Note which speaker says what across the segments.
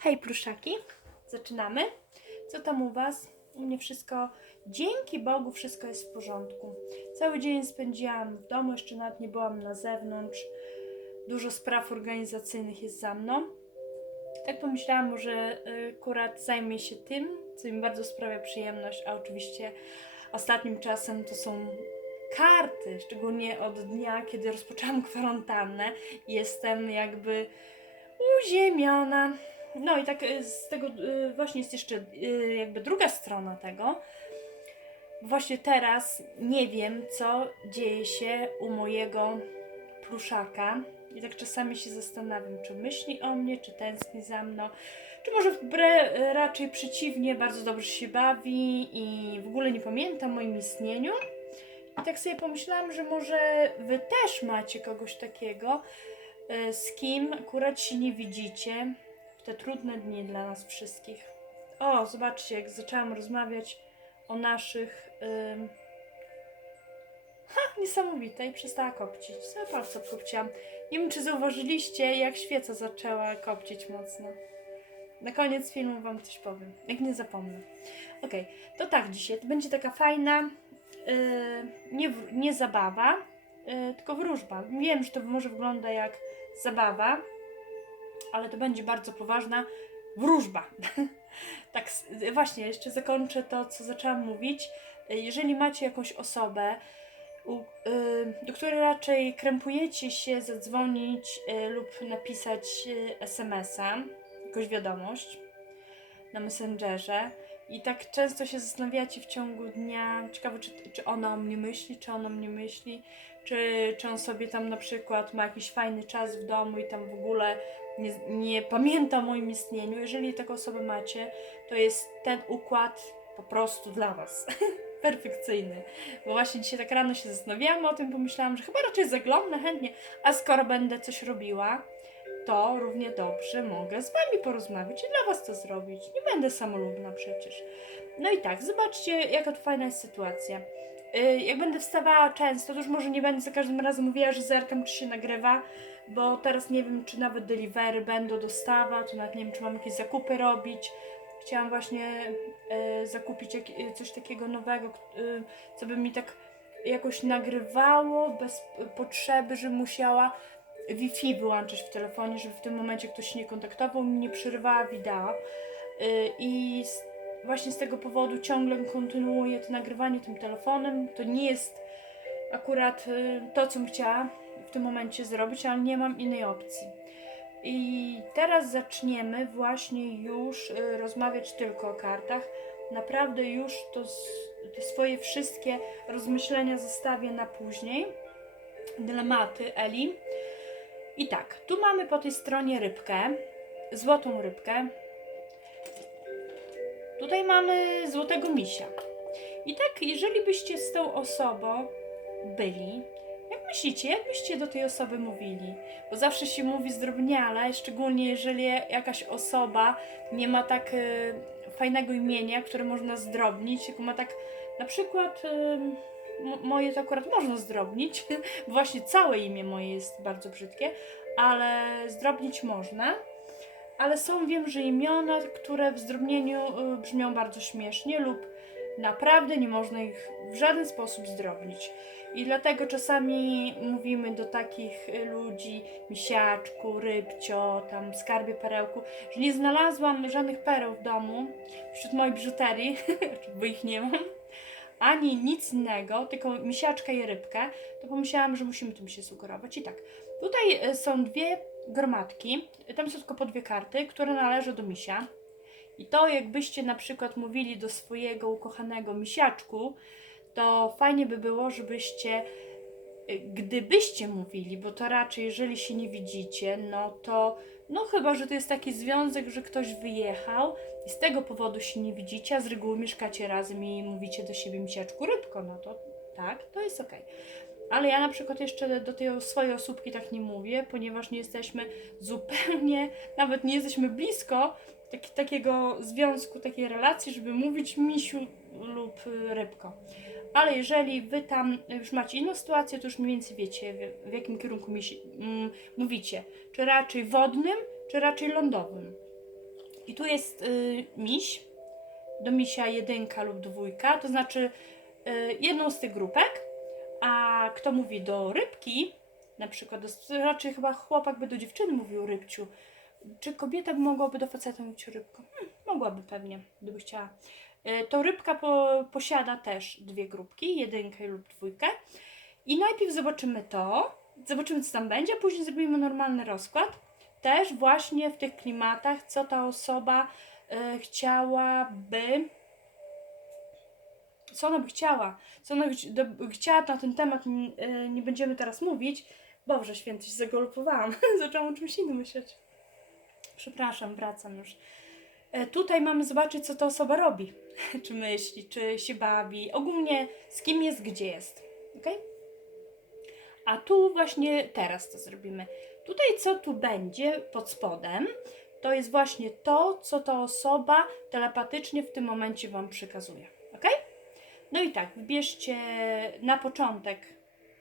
Speaker 1: Hej pluszaki, zaczynamy. Co tam u Was? U mnie wszystko, dzięki Bogu, wszystko jest w porządku. Cały dzień spędziłam w domu, jeszcze nawet nie byłam na zewnątrz. Dużo spraw organizacyjnych jest za mną. Tak pomyślałam, może y, akurat zajmie się tym, co mi bardzo sprawia przyjemność, a oczywiście ostatnim czasem to są karty, szczególnie od dnia, kiedy rozpoczęłam kwarantannę. Jestem jakby uziemiona. No i tak y, z tego y, właśnie jest jeszcze y, jakby druga strona tego. Właśnie teraz nie wiem, co dzieje się u mojego pluszaka. I tak czasami się zastanawiam, czy myśli o mnie, czy tęskni za mną, czy może wbre, raczej przeciwnie, bardzo dobrze się bawi i w ogóle nie pamięta o moim istnieniu. I tak sobie pomyślałam, że może wy też macie kogoś takiego, z kim akurat się nie widzicie w te trudne dni dla nas wszystkich. O, zobaczcie, jak zaczęłam rozmawiać o naszych. Ym... Ha, niesamowite i przestała kopcić. Sobie palce obkopciłam. Nie wiem, czy zauważyliście, jak świeca zaczęła kopcić mocno. Na koniec filmu Wam coś powiem, jak nie zapomnę. Okej, to tak dzisiaj. To będzie taka fajna, yy, nie, nie zabawa, yy, tylko wróżba. Wiem, że to może wygląda jak zabawa, ale to będzie bardzo poważna wróżba. tak, właśnie, jeszcze zakończę to, co zaczęłam mówić. Jeżeli macie jakąś osobę, y, do której raczej krępujecie się zadzwonić y, lub napisać y, SMS-a, jakąś wiadomość na Messengerze i tak często się zastanawiacie w ciągu dnia, ciekawe czy, czy ona o mnie myśli, czy ona o mnie myśli, czy, czy on sobie tam na przykład ma jakiś fajny czas w domu i tam w ogóle nie, nie pamięta o moim istnieniu. Jeżeli taką osobę macie, to jest ten układ po prostu dla Was. Perfekcyjny. Bo właśnie dzisiaj tak rano się zastanawiałam o tym, pomyślałam, że chyba raczej zaglądnę chętnie, a skoro będę coś robiła, to równie dobrze mogę z Wami porozmawiać i dla Was to zrobić. Nie będę samolubna przecież. No i tak, zobaczcie, jaka to fajna jest sytuacja. Yy, jak będę wstawała często, to już może nie będę za każdym razem mówiła, że zerkam, czy się nagrywa, bo teraz nie wiem, czy nawet delivery będą dostawać, nawet nie wiem, czy mam jakieś zakupy robić. Chciałam właśnie e, zakupić jak, e, coś takiego nowego, e, co by mi tak jakoś nagrywało bez potrzeby, że musiała Wi-Fi wyłączyć w telefonie, żeby w tym momencie ktoś się nie kontaktował, mi nie przerywała wideo. E, I z, właśnie z tego powodu ciągle kontynuuję to nagrywanie tym telefonem. To nie jest akurat e, to, co chciała w tym momencie zrobić, ale nie mam innej opcji. I teraz zaczniemy właśnie już y, rozmawiać tylko o kartach. Naprawdę już to, te swoje wszystkie rozmyślenia zostawię na później. Dylematy Eli. I tak, tu mamy po tej stronie rybkę, złotą rybkę. Tutaj mamy złotego misia. I tak, jeżeli byście z tą osobą byli, jak myślicie, jak byście do tej osoby mówili? Bo zawsze się mówi zdrobniale, szczególnie jeżeli jakaś osoba nie ma tak y, fajnego imienia, które można zdrobnić, tylko ma tak na przykład y, moje to akurat można zdrobnić, właśnie całe imię moje jest bardzo brzydkie, ale zdrobnić można. Ale są, wiem, że imiona, które w zdrobnieniu y, brzmią bardzo śmiesznie lub naprawdę nie można ich w żaden sposób zdrobnić. I dlatego czasami mówimy do takich y, ludzi, misiaczku, rybcio, tam skarbie perełku, że nie znalazłam żadnych pereł w domu wśród mojej biżuterii, bo ich nie mam, ani nic innego, tylko misiaczka i rybkę, to pomyślałam, że musimy tym się sugerować. I tak, tutaj y, są dwie gromadki, tam są tylko po dwie karty, które należą do misia. I to jakbyście na przykład mówili do swojego ukochanego misiaczku, to fajnie by było, żebyście, y, gdybyście mówili, bo to raczej, jeżeli się nie widzicie, no to, no chyba, że to jest taki związek, że ktoś wyjechał i z tego powodu się nie widzicie, a z reguły mieszkacie razem i mówicie do siebie misiaczku rybko, no to tak, to jest okej. Ale ja na przykład jeszcze do tej swojej osóbki tak nie mówię, ponieważ nie jesteśmy zupełnie, nawet nie jesteśmy blisko taki, takiego związku, takiej relacji, żeby mówić misiu lub y, rybko. Ale jeżeli wy tam już macie inną sytuację, to już mniej więcej wiecie, w, w jakim kierunku mm, mówicie. Czy raczej wodnym, czy raczej lądowym. I tu jest y, miś, do misia jedynka lub dwójka, to znaczy y, jedną z tych grupek, a kto mówi do rybki, na przykład, raczej chyba chłopak by do dziewczyny mówił rybciu, czy kobieta mogłaby do faceta mówić rybko? Hmm, mogłaby pewnie, gdyby chciała. Y, To rybka po, posiada też dwie grupki, jedynkę lub dwójkę. I najpierw zobaczymy to, zobaczymy co tam będzie, później zrobimy normalny rozkład. Też właśnie w tych klimatach, co ta osoba y, chciałaby, co ona by chciała, co ona do- chciała na ten temat, y, nie będziemy teraz mówić. Boże święty, się zagolopowałam, zaczęłam o czymś innym myśleć. Przepraszam, wracam już. E, Tutaj mamy zobaczyć, co ta osoba robi. czy myśli, czy się bawi, ogólnie z kim jest, gdzie jest. ok? A tu właśnie teraz to zrobimy. Tutaj, co tu będzie pod spodem, to jest właśnie to, co ta osoba telepatycznie w tym momencie Wam przekazuje. No i tak, wybierzcie na początek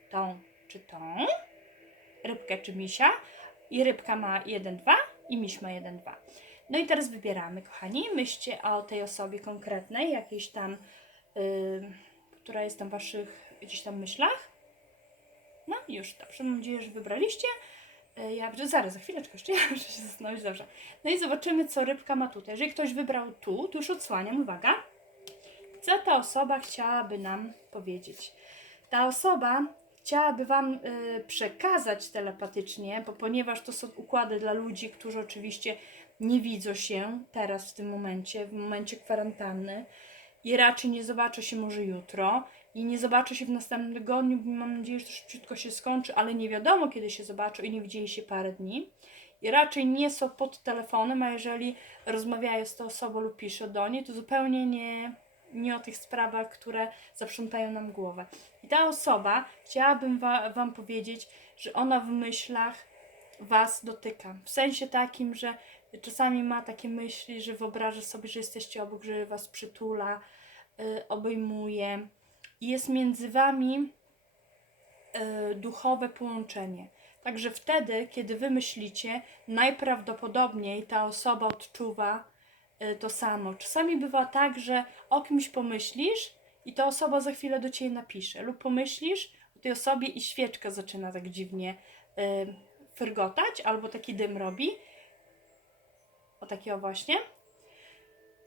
Speaker 1: tą czy tą, rybkę czy misia. I rybka ma 1, 2 i miś ma 1, 2. No i teraz wybieramy, kochani. Myślcie o tej osobie konkretnej, jakiejś tam, yy, która jest tam w waszych gdzieś tam myślach. No już, dobrze, mam nadzieję, że wybraliście. Yy, Ja, zaraz, za chwileczkę jeszcze, ja muszę się zastanowić, dobrze. No i zobaczymy, co rybka ma tutaj. Jeżeli ktoś wybrał tu, to już odsłaniam, uwaga. Co ta osoba chciałaby nam powiedzieć? Ta osoba chciałaby Wam y, przekazać telepatycznie, bo ponieważ to są układy dla ludzi, którzy oczywiście nie widzą się teraz w tym momencie, w momencie kwarantanny i raczej nie zobaczą się może jutro i nie zobaczą się w następnym tygodniu, mam nadzieję, że to szybciutko się skończy, ale nie wiadomo kiedy się zobaczą i nie widzieli się parę dni. I raczej nie są pod telefonem, a jeżeli rozmawiają z tą osobą lub piszą do niej, to zupełnie nie, nie o tych sprawach, które zaprzątają nam głowę. I ta osoba, chciałabym wa- Wam powiedzieć, że ona w myślach Was dotyka. W sensie takim, że czasami ma takie myśli, że wyobraża sobie, że jesteście obok, że Was przytula, y, obejmuje. I jest między Wami y, duchowe połączenie. Także wtedy, kiedy Wy myślicie, najprawdopodobniej ta osoba odczuwa to samo. Czasami bywa tak, że o kimś pomyślisz i ta osoba za chwilę do Ciebie napisze. Lub pomyślisz o tej osobie i świeczka zaczyna tak dziwnie y, fyrgotać, albo taki dym robi. O takiego właśnie.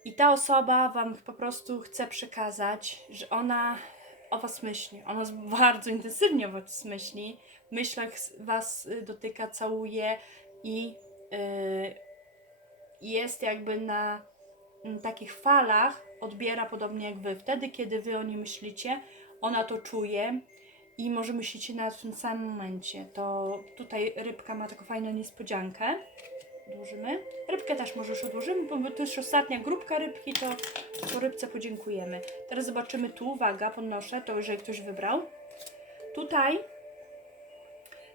Speaker 1: I ta osoba Wam po prostu chce przekazać, że ona o Was myśli. Ona bardzo intensywnie o Was myśli. W myślach Was y, dotyka, całuje i y, jest jakby na mm, takich falach, odbiera podobnie jak Wy. Wtedy, kiedy Wy o niej myślicie, ona to czuje i może myślicie na tym samym momencie. To tutaj rybka ma taką fajną niespodziankę. Odłożymy. Rybkę też może już odłożymy, bo to już ostatnia grupka rybki, to, to rybce podziękujemy. Teraz zobaczymy tu, uwaga, podnoszę, to jeżeli ktoś wybrał. Tutaj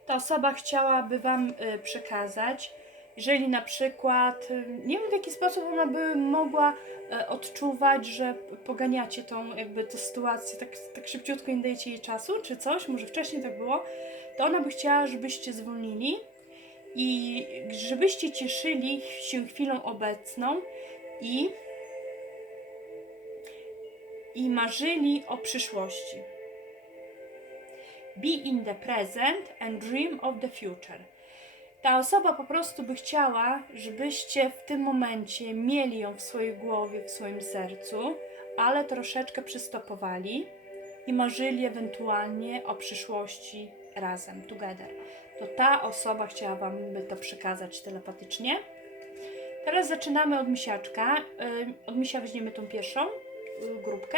Speaker 1: ta osoba chciałaby Wam y, przekazać, jeżeli na przykład, y, nie wiem w jaki sposób ona by mogła y, odczuwać, że poganiacie tą jakby tę sytuację, tak, tak szybciutko nie dajecie jej czasu, czy coś, może wcześniej tak było, to ona by chciała, żebyście zwolnili i żebyście cieszyli się chwilą obecną i, i marzyli o przyszłości. Be in the present and dream of the future. Ta osoba po prostu by chciała, żebyście w tym momencie mieli ją w swojej głowie, w swoim sercu, ale troszeczkę przystopowali i marzyli ewentualnie o przyszłości razem, together. To ta osoba chciała Wam by to przekazać telepatycznie. Teraz zaczynamy od misiaczka. Ym, Od misia weźmiemy tą pierwszą y, grupkę.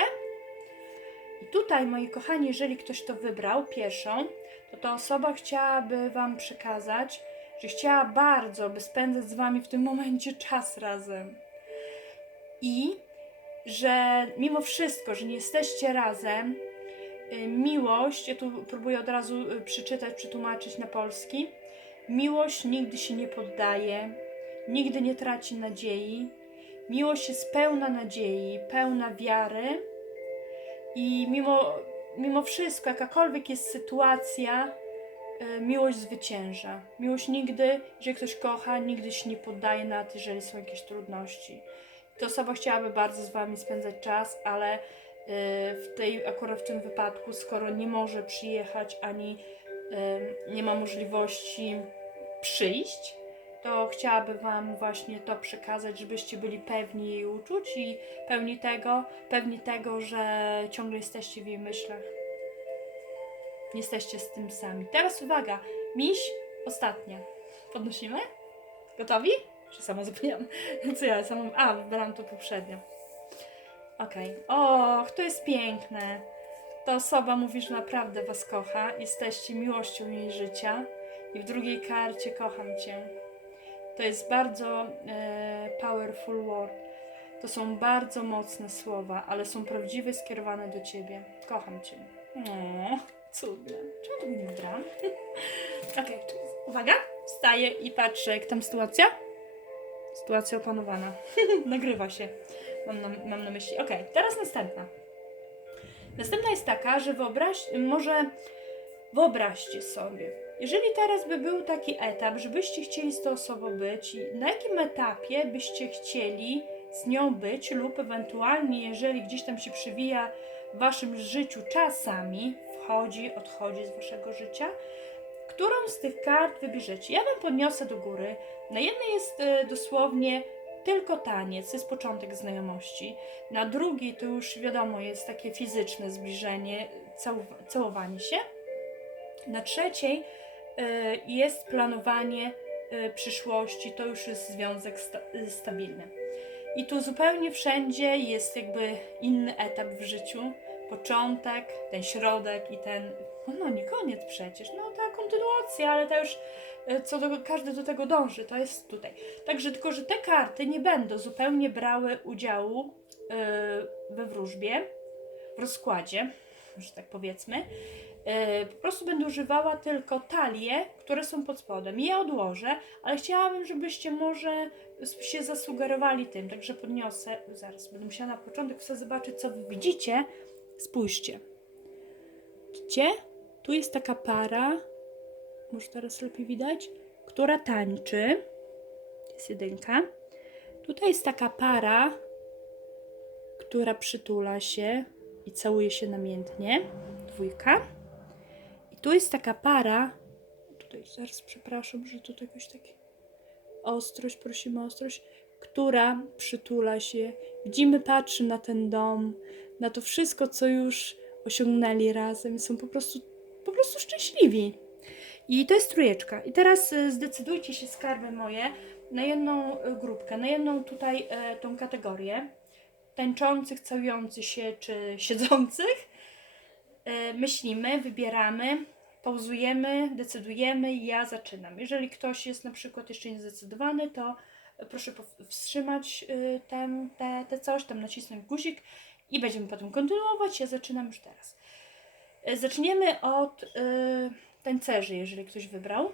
Speaker 1: I tutaj, moi kochani, jeżeli ktoś to wybrał, pierwszą, to ta osoba chciałaby Wam przekazać, że chciała bardzo, by spędzać z Wami w tym momencie czas razem. I że mimo wszystko, że nie jesteście razem, y, miłość, ja tu próbuję od razu y, przeczytać, przetłumaczyć na polski. Miłość nigdy się nie poddaje, nigdy nie traci nadziei. Miłość jest pełna nadziei, pełna wiary i mimo, mimo wszystko, jakakolwiek jest sytuacja, miłość zwycięża. Miłość nigdy, jeżeli ktoś kocha, nigdy się nie poddaje nawet, jeżeli są jakieś trudności. Ta osoba chciałaby bardzo z wami spędzać czas, ale e, w tej, akurat w tym wypadku, skoro nie może przyjechać ani e, nie ma możliwości przyjść, to chciałaby Wam właśnie to przekazać, żebyście byli pewni jej uczuć i pewni tego, pewni tego, że ciągle jesteście w jej myślach. Jesteście z tym sami. Teraz uwaga, miś, ostatnia. Podnosimy? Gotowi? Czy sama zapomniałam? Co ja samą... A, wybrałam to poprzednio. Okej. Och, to jest piękne. Ta osoba mówi, że naprawdę Was kocha. Jesteście miłością jej życia. I w drugiej karcie kocham Cię. To jest bardzo e, powerful word. To są bardzo mocne słowa, ale są prawdziwe, skierowane do Ciebie. Kocham Cię. O, cudne. Czemu tego nie wybrałam? Okej, czyli uwaga. Wstaję i patrzę, jak tam sytuacja. Sytuacja opanowana. Nagrywa się. Mam na, mam na myśli. Okej, teraz następna. Następna jest taka, że wyobraź, może wyobraźcie sobie, jeżeli teraz by był taki etap, żebyście chcieli z tą osobą być, na jakim etapie byście chcieli z nią być, lub ewentualnie, jeżeli gdzieś tam się przywija w waszym życiu czasami, wchodzi, odchodzi z waszego życia, którą z tych kart wybierzecie? Ja wam podniosę do góry. Na jednej jest e, dosłownie tylko taniec, to jest początek znajomości. Na drugiej to już wiadomo jest takie fizyczne zbliżenie, całow- całowanie się. Na trzeciej y, jest planowanie y, przyszłości, to już jest związek sta stabilny. I tu zupełnie wszędzie jest jakby inny etap w życiu. Początek, ten środek i ten. No, no nie koniec przecież, no ta kontynuacja, ale to już y, co do, każdy do tego dąży, to jest tutaj. Także tylko, że te karty nie będą zupełnie brały udziału y, we wróżbie, w rozkładzie, że tak powiedzmy. E, po prostu będę używała tylko talie, które są pod spodem. Je odłożę, ale chciałabym, żebyście może się zasugerowali tym, także podniosę. Zaraz będę musiała na początek chcę zobaczyć, co wy widzicie. Spójrzcie. Widzicie? Tu jest taka para, może teraz lepiej widać, która tańczy. Jest jedynka. Tutaj jest taka para, która przytula się i całuje się namiętnie. Dwójka. I tu jest taka para. Tutaj zaraz przepraszam, że tu jakoś taki ostrość, prosimy o ostrość, która przytula się. Widzimy, patrzy na ten dom, na to wszystko, co już osiągnęli razem. Są po prostu, po prostu szczęśliwi. I to jest trójeczka. I teraz y, zdecydujcie się, skarby moje, na jedną y, grupkę, na jedną tutaj e, tą kategorię. Tańczących, całujących się czy siedzących. E, myślimy, wybieramy, pauzujemy, decydujemy i ja zaczynam. Jeżeli ktoś jest na przykład jeszcze niezdecydowany, to proszę wstrzymać y, ten, te, te coś, tam nacisnąć guzik i będziemy potem kontynuować. Ja zaczynam już teraz. E, Zaczniemy od y, tańcerzy, jeżeli ktoś wybrał.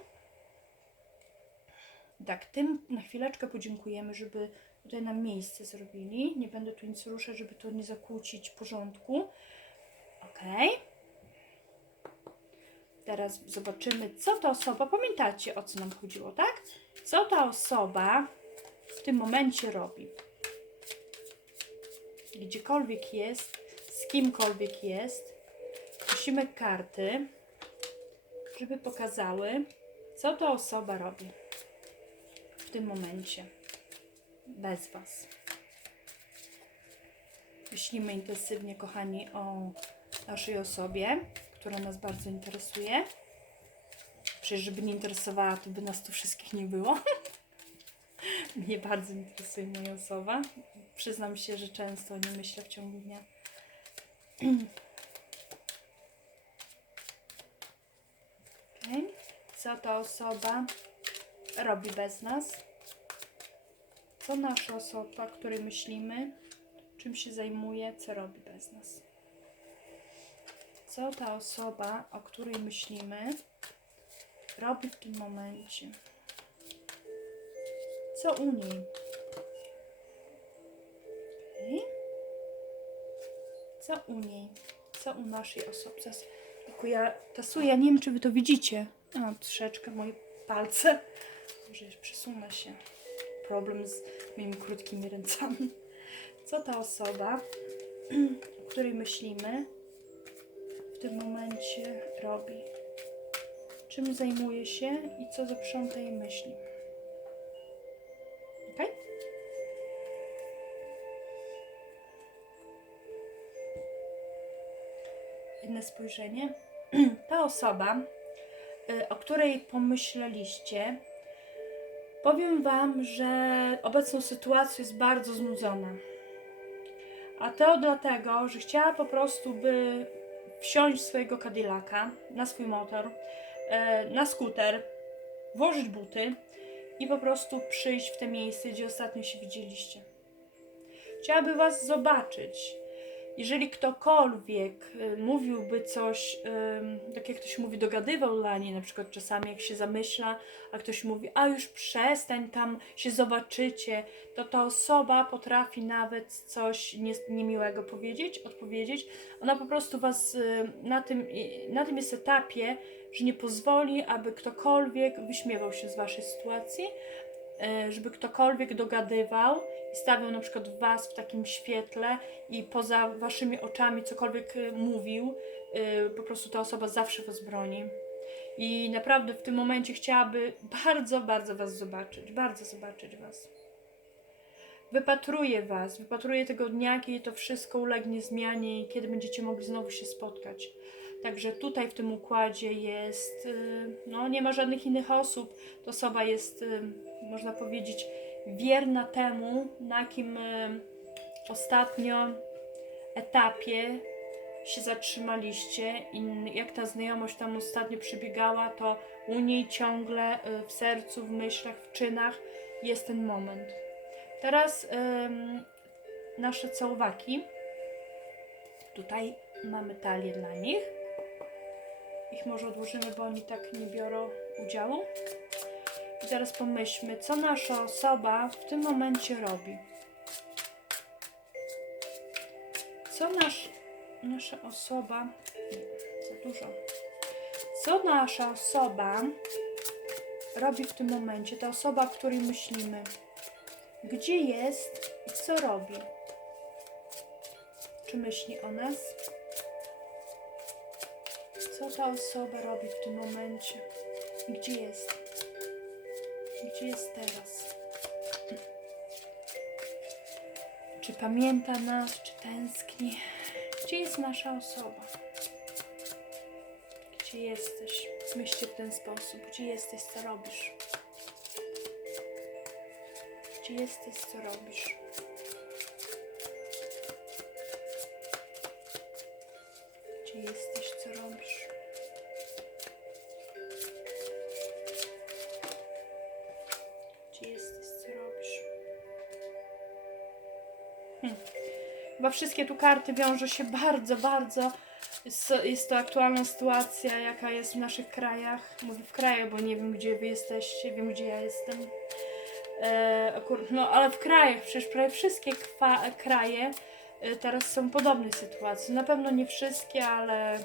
Speaker 1: Tak, tym na chwileczkę podziękujemy, żeby tutaj nam miejsce zrobili. Nie będę tu nic ruszać, żeby to nie zakłócić porządku. Ok. Teraz zobaczymy, co ta osoba. Pamiętacie, o co nam chodziło, tak? Co ta osoba w tym momencie robi? Gdziekolwiek jest, z kimkolwiek jest, prosimy karty, żeby pokazały, co ta osoba robi w tym momencie. Bez Was. Myślimy intensywnie, kochani, o naszej osobie, która nas bardzo interesuje. Przecież, żeby nie interesowała, to by nas tu wszystkich nie było. Mnie bardzo interesuje moja osoba. Przyznam się, że często nie myślę w ciągu dnia. Okay. Co ta osoba robi bez nas? Co nasza osoba, której myślimy, czym się zajmuje, co robi bez nas? Co ta osoba, o której myślimy, robi w tym momencie? Co u niej? Okej. Co u niej? Co u naszej osoby? Zaraz, tylko ja tasuję, ja nie wiem, czy wy to widzicie. O, troszeczkę moje palce. Może jeszcze przesunę się. Problem z moimi krótkimi ręcami. Co ta osoba, o której myślimy, w tym momencie robi? Czym zajmuje się i co zaprząta jej myśli? Ok? Jedno spojrzenie. Ta osoba, y, o której pomyśleliście, powiem Wam, że obecną sytuacją jest bardzo znudzona. A to dlatego, że chciała po prostu by wsiąść swojego Cadillaca na swój motor, e, na skuter, włożyć buty i po prostu przyjść w te miejsce, gdzie ostatnio się widzieliście. Chciałaby Was zobaczyć. Jeżeli ktokolwiek y, mówiłby coś, tak jak ktoś mówi, dogadywał dla niej, na przykład czasami jak się zamyśla, a ktoś mówi, a już przestań, tam się zobaczycie, to ta osoba potrafi nawet coś nie, niemiłego powiedzieć, odpowiedzieć. Ona po prostu was y, na tym, y, na tym jest etapie, że nie pozwoli, aby ktokolwiek wyśmiewał się z waszej sytuacji, y, żeby ktokolwiek dogadywał i stawiał na przykład was w takim świetle i poza waszymi oczami cokolwiek y, mówił, y, po prostu ta osoba zawsze was broni. I naprawdę w tym momencie chciałaby bardzo, bardzo was zobaczyć, bardzo zobaczyć was. Wypatruje was, wypatruje tego dnia, kiedy to wszystko ulegnie zmianie i kiedy będziecie mogli znowu się spotkać. Także tutaj w tym układzie jest, y, no nie ma żadnych innych osób. Ta osoba jest, y, można powiedzieć, wierna temu, na jakim y, ostatnio etapie się zatrzymaliście i jak ta znajomość tam ostatnio przebiegała, to u niej ciągle w sercu, w myślach, w czynach jest ten moment. Teraz ym, nasze całowaki. Tutaj mamy talię dla nich. Ich może odłożymy, bo oni tak nie biorą udziału. I teraz pomyślmy, co nasza osoba w tym momencie robi. Co nasz, nasza osoba. Za dużo. Co nasza osoba robi w tym momencie? Ta osoba, o której myślimy. Gdzie jest i co robi? Czy myśli o nas? Co ta osoba robi w tym momencie? Gdzie jest? Gdzie jest teraz? Czy pamięta nas, czy tęskni? Gdzie jest nasza osoba? Gdzie jesteś? Myślcie w ten sposób. Gdzie jesteś, co robisz? Gdzie jesteś, co robisz? Gdzie jesteś, co robisz? Chyba wszystkie tu karty wiążą się bardzo, bardzo. Jest, to aktualna sytuacja, jaka jest w naszych krajach. Mówię w krajach, bo nie wiem, gdzie wy jesteście, wiem, gdzie ja jestem. E, akurat, no, ale w krajach, przecież prawie wszystkie kwa, kraje e, teraz są w podobnej sytuacji. Na pewno nie wszystkie, ale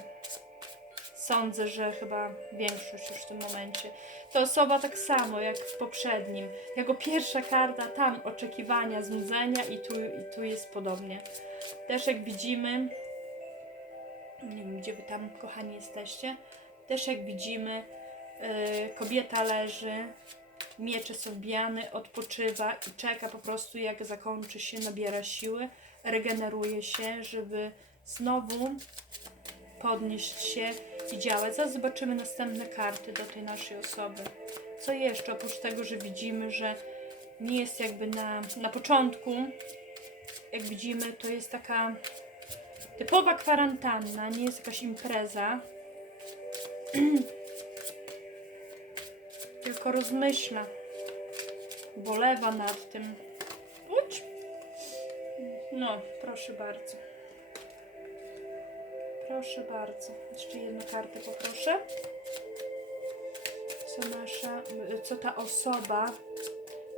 Speaker 1: sądzę, że chyba większość już w tym momencie. To osoba tak samo jak w poprzednim. Jako pierwsza karta, tam oczekiwania, znudzenia i tu, i tu jest podobnie. Też jak widzimy, nie wiem gdzie wy tam kochani jesteście, też jak widzimy, yy, kobieta leży, miecze są wbijane, odpoczywa i czeka po prostu jak zakończy się, nabiera siły, regeneruje się, żeby znowu podnieść się działać. Zaraz zobaczymy następne karty do tej naszej osoby. Co jeszcze, oprócz tego, że widzimy, że nie jest jakby na, na początku, jak widzimy, to jest taka typowa kwarantanna, nie jest jakaś impreza. Tylko rozmyśla, bolewa nad tym. No, proszę bardzo. Proszę bardzo. Jeszcze jedną kartę poproszę. Co nasza, co ta osoba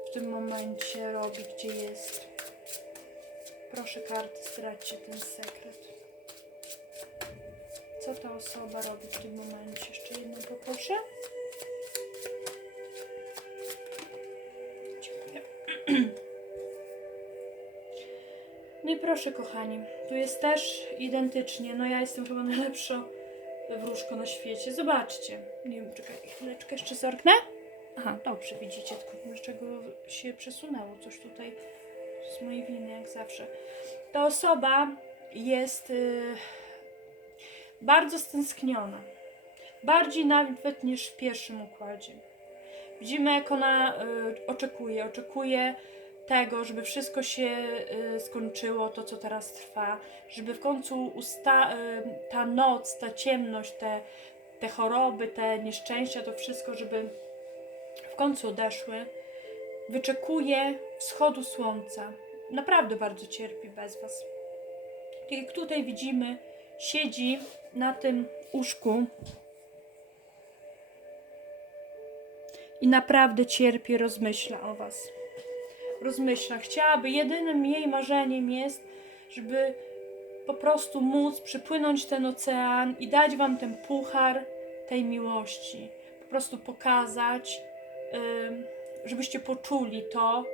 Speaker 1: w tym momencie robi, gdzie jest. Proszę karty, zdradźcie ten sekret. Co ta osoba robi w tym momencie? Jeszcze jedną poproszę. No i proszę, kochani, tu jest też identycznie. No ja jestem chyba najlepsza wróżko na świecie. Zobaczcie. Nie wiem, czekaj, chwileczkę jeszcze zerknę. Aha, dobrze, widzicie, tylko dlaczego się przesunęło coś tutaj z mojej winy, jak zawsze. Ta osoba jest y, bardzo stęskniona. Bardziej nawet niż w pierwszym układzie. Widzimy, jak ona y, oczekuje. Oczekuje tego, żeby wszystko się y, skończyło, to co teraz trwa, żeby w końcu usta- y, ta noc, ta ciemność, te, te choroby, te nieszczęścia, to wszystko, żeby w końcu odeszły. Wyczekuje wschodu słońca. Naprawdę bardzo cierpi bez Was. Tak jak tutaj widzimy, siedzi na tym łóżku i naprawdę cierpi, rozmyśla o Was rozmyśla. Chciałaby, jedynym jej marzeniem jest, żeby po prostu móc przypłynąć ten ocean i dać wam ten puchar tej miłości. Po prostu pokazać, żebyście poczuli to,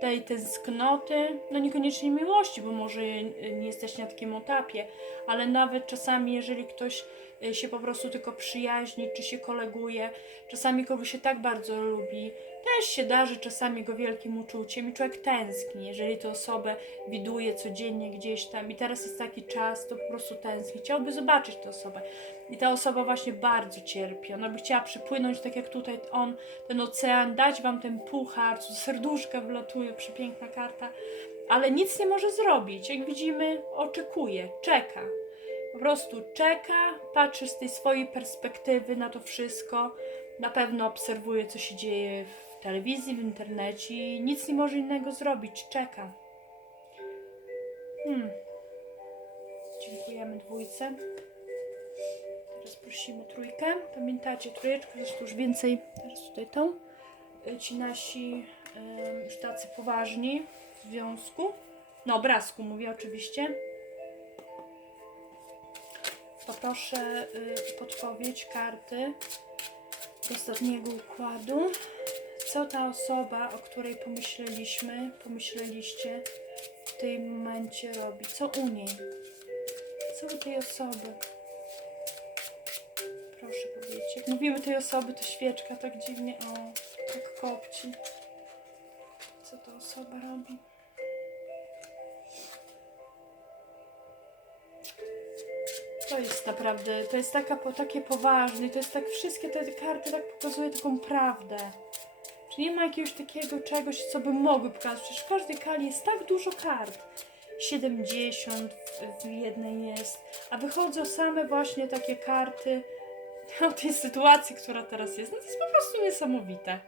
Speaker 1: tej tęsknoty, no niekoniecznie miłości, bo może nie jesteście na takim etapie, ale nawet czasami, jeżeli ktoś y, się po prostu tylko przyjaźni, czy się koleguje, czasami kogoś się tak bardzo lubi, też się darzy czasami go wielkim uczuciem i człowiek tęskni, jeżeli tę osobę widuje codziennie gdzieś tam i teraz jest taki czas, to po prostu tęskni. Chciałby zobaczyć tę osobę i ta osoba właśnie bardzo cierpi. Ona by chciała przypłynąć, tak jak tutaj on, ten ocean, dać wam ten puchar, serduszka wlatuje, przepiękna karta, ale nic nie może zrobić. Jak widzimy, oczekuje, czeka. Po prostu czeka, patrzy z tej swojej perspektywy na to wszystko. Na pewno obserwuje, co się dzieje w telewizji, w internecie i nic nie może innego zrobić. Czeka. Hmm. Dziękujemy dwójce. Teraz prosimy trójkę. Pamiętacie trójeczkę, zresztą już więcej. Teraz tutaj tą. Y, Ci nasi y, już tacy poważni w związku. Na obrazku mówię oczywiście. Poproszę y, podpowiedź karty do ostatniego układu. Co ta osoba, o której pomyśleliśmy, pomyśleliście w tym momencie robi? Co u niej? Co u tej osoby? Proszę powiedzieć. Jak mówimy tej osoby, to świeczka tak dziwnie, o, tak kopci. Co ta osoba robi? To jest naprawdę, to jest taka, takie poważne, to jest tak, wszystkie te karty tak pokazują taką prawdę. Czy nie ma jakiegoś takiego czegoś, co by mogły pokazać? Przecież w każdej kali jest tak dużo kart. 70 w, jednej jest, a wychodzą same właśnie takie karty o tej sytuacji, która teraz jest. No to jest po prostu niesamowite.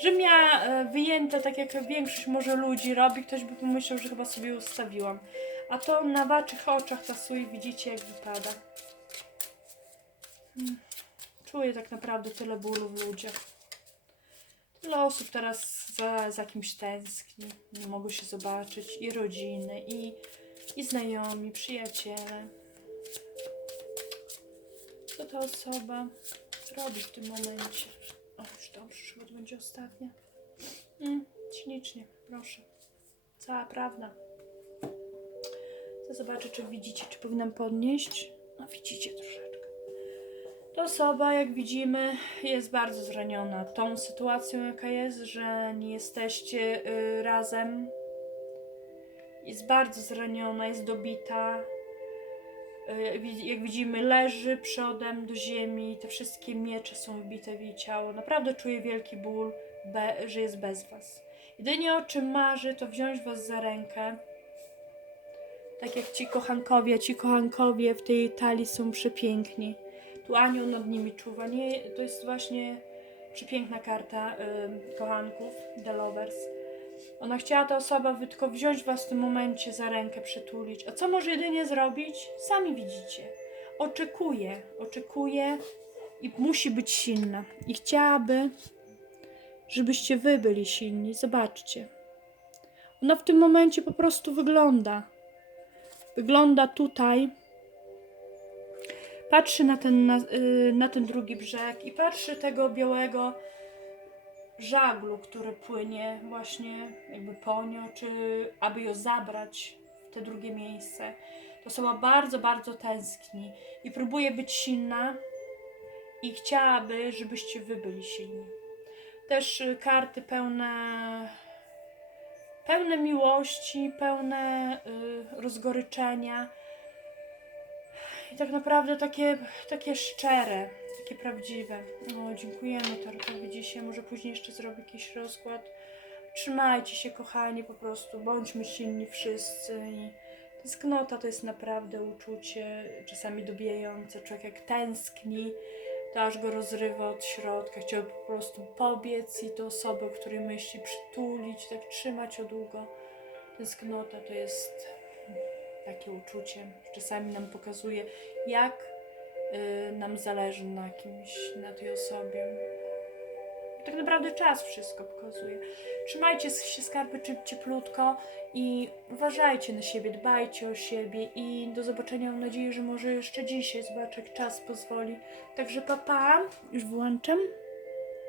Speaker 1: Że miała e, wyjęte, tak jak większość może ludzi robi, ktoś by pomyślał, że chyba sobie ustawiłam. A to na waszych oczach tasuje, widzicie jak wypada. Hmm. Czuję tak naprawdę tyle bólu w ludziach. Tyle osób teraz za, za kimś tęskni, nie mogą się zobaczyć. I rodziny, i, i znajomi, przyjaciele. Co ta osoba robi w tym momencie? O, już dobrze, chyba to będzie ostatnia. Mm, ślicznie, proszę. Cała prawda. Chcę zobaczyć, czy widzicie, czy powinnam podnieść. No widzicie troszeczkę. Ta osoba, jak widzimy, jest bardzo zraniona tą sytuacją, jaka jest, że nie jesteście y, razem. Jest bardzo zraniona, jest dobita. Y, jak widzimy, leży przodem do ziemi. Te wszystkie miecze są wbite w jej ciało. Naprawdę czuje wielki ból, że jest bez was. Jedynie o czym marzy, to wziąć was za rękę tak jak ci kochankowie, ci kochankowie w tej talii są przepiękni. Tu anioł nad nimi czuwa. Nie, to jest właśnie przepiękna karta ym, kochanków, The Lovers. Ona chciała, ta osoba, by tylko wziąć was w tym momencie za rękę, przytulić. A co może jedynie zrobić? Sami widzicie. Oczekuje, oczekuje i musi być silna. I chciałaby, żebyście wy byli silni. Zobaczcie. Ona w tym momencie po prostu wygląda wygląda tutaj. Patrzy na ten, na, y, na ten drugi brzeg i patrzy tego białego żaglu, który płynie właśnie jakby po nią, czy aby ją zabrać w te drugie miejsce. To osoba bardzo, bardzo tęskni i próbuje być silna i chciałaby, żebyście wy byli silni. Też y, karty pełne pełne miłości, pełne y, rozgoryczenia i tak naprawdę takie, takie szczere, takie prawdziwe. O, dziękujemy Tarotowi dzisiaj, może później jeszcze zrobię jakiś rozkład. Trzymajcie się kochani, po prostu bądźmy silni wszyscy i tęsknota to jest naprawdę uczucie czasami dobijające. Człowiek jak tęskni, to aż go rozrywa od środka. Chciałby po prostu pobiec i tę osobę, o której myśli, przytulić, tak trzymać o długo. Tęsknota to jest takie uczucie, czasami nam pokazuje, jak y, nam zależy na kimś, na tej osobie. Tak naprawdę czas wszystko pokazuje. Trzymajcie się skarby cieplutko i uważajcie na siebie, dbajcie o siebie i do zobaczenia. Mam nadzieję, że może jeszcze dzisiaj zobaczę, jak czas pozwoli. Także papa, już włączam.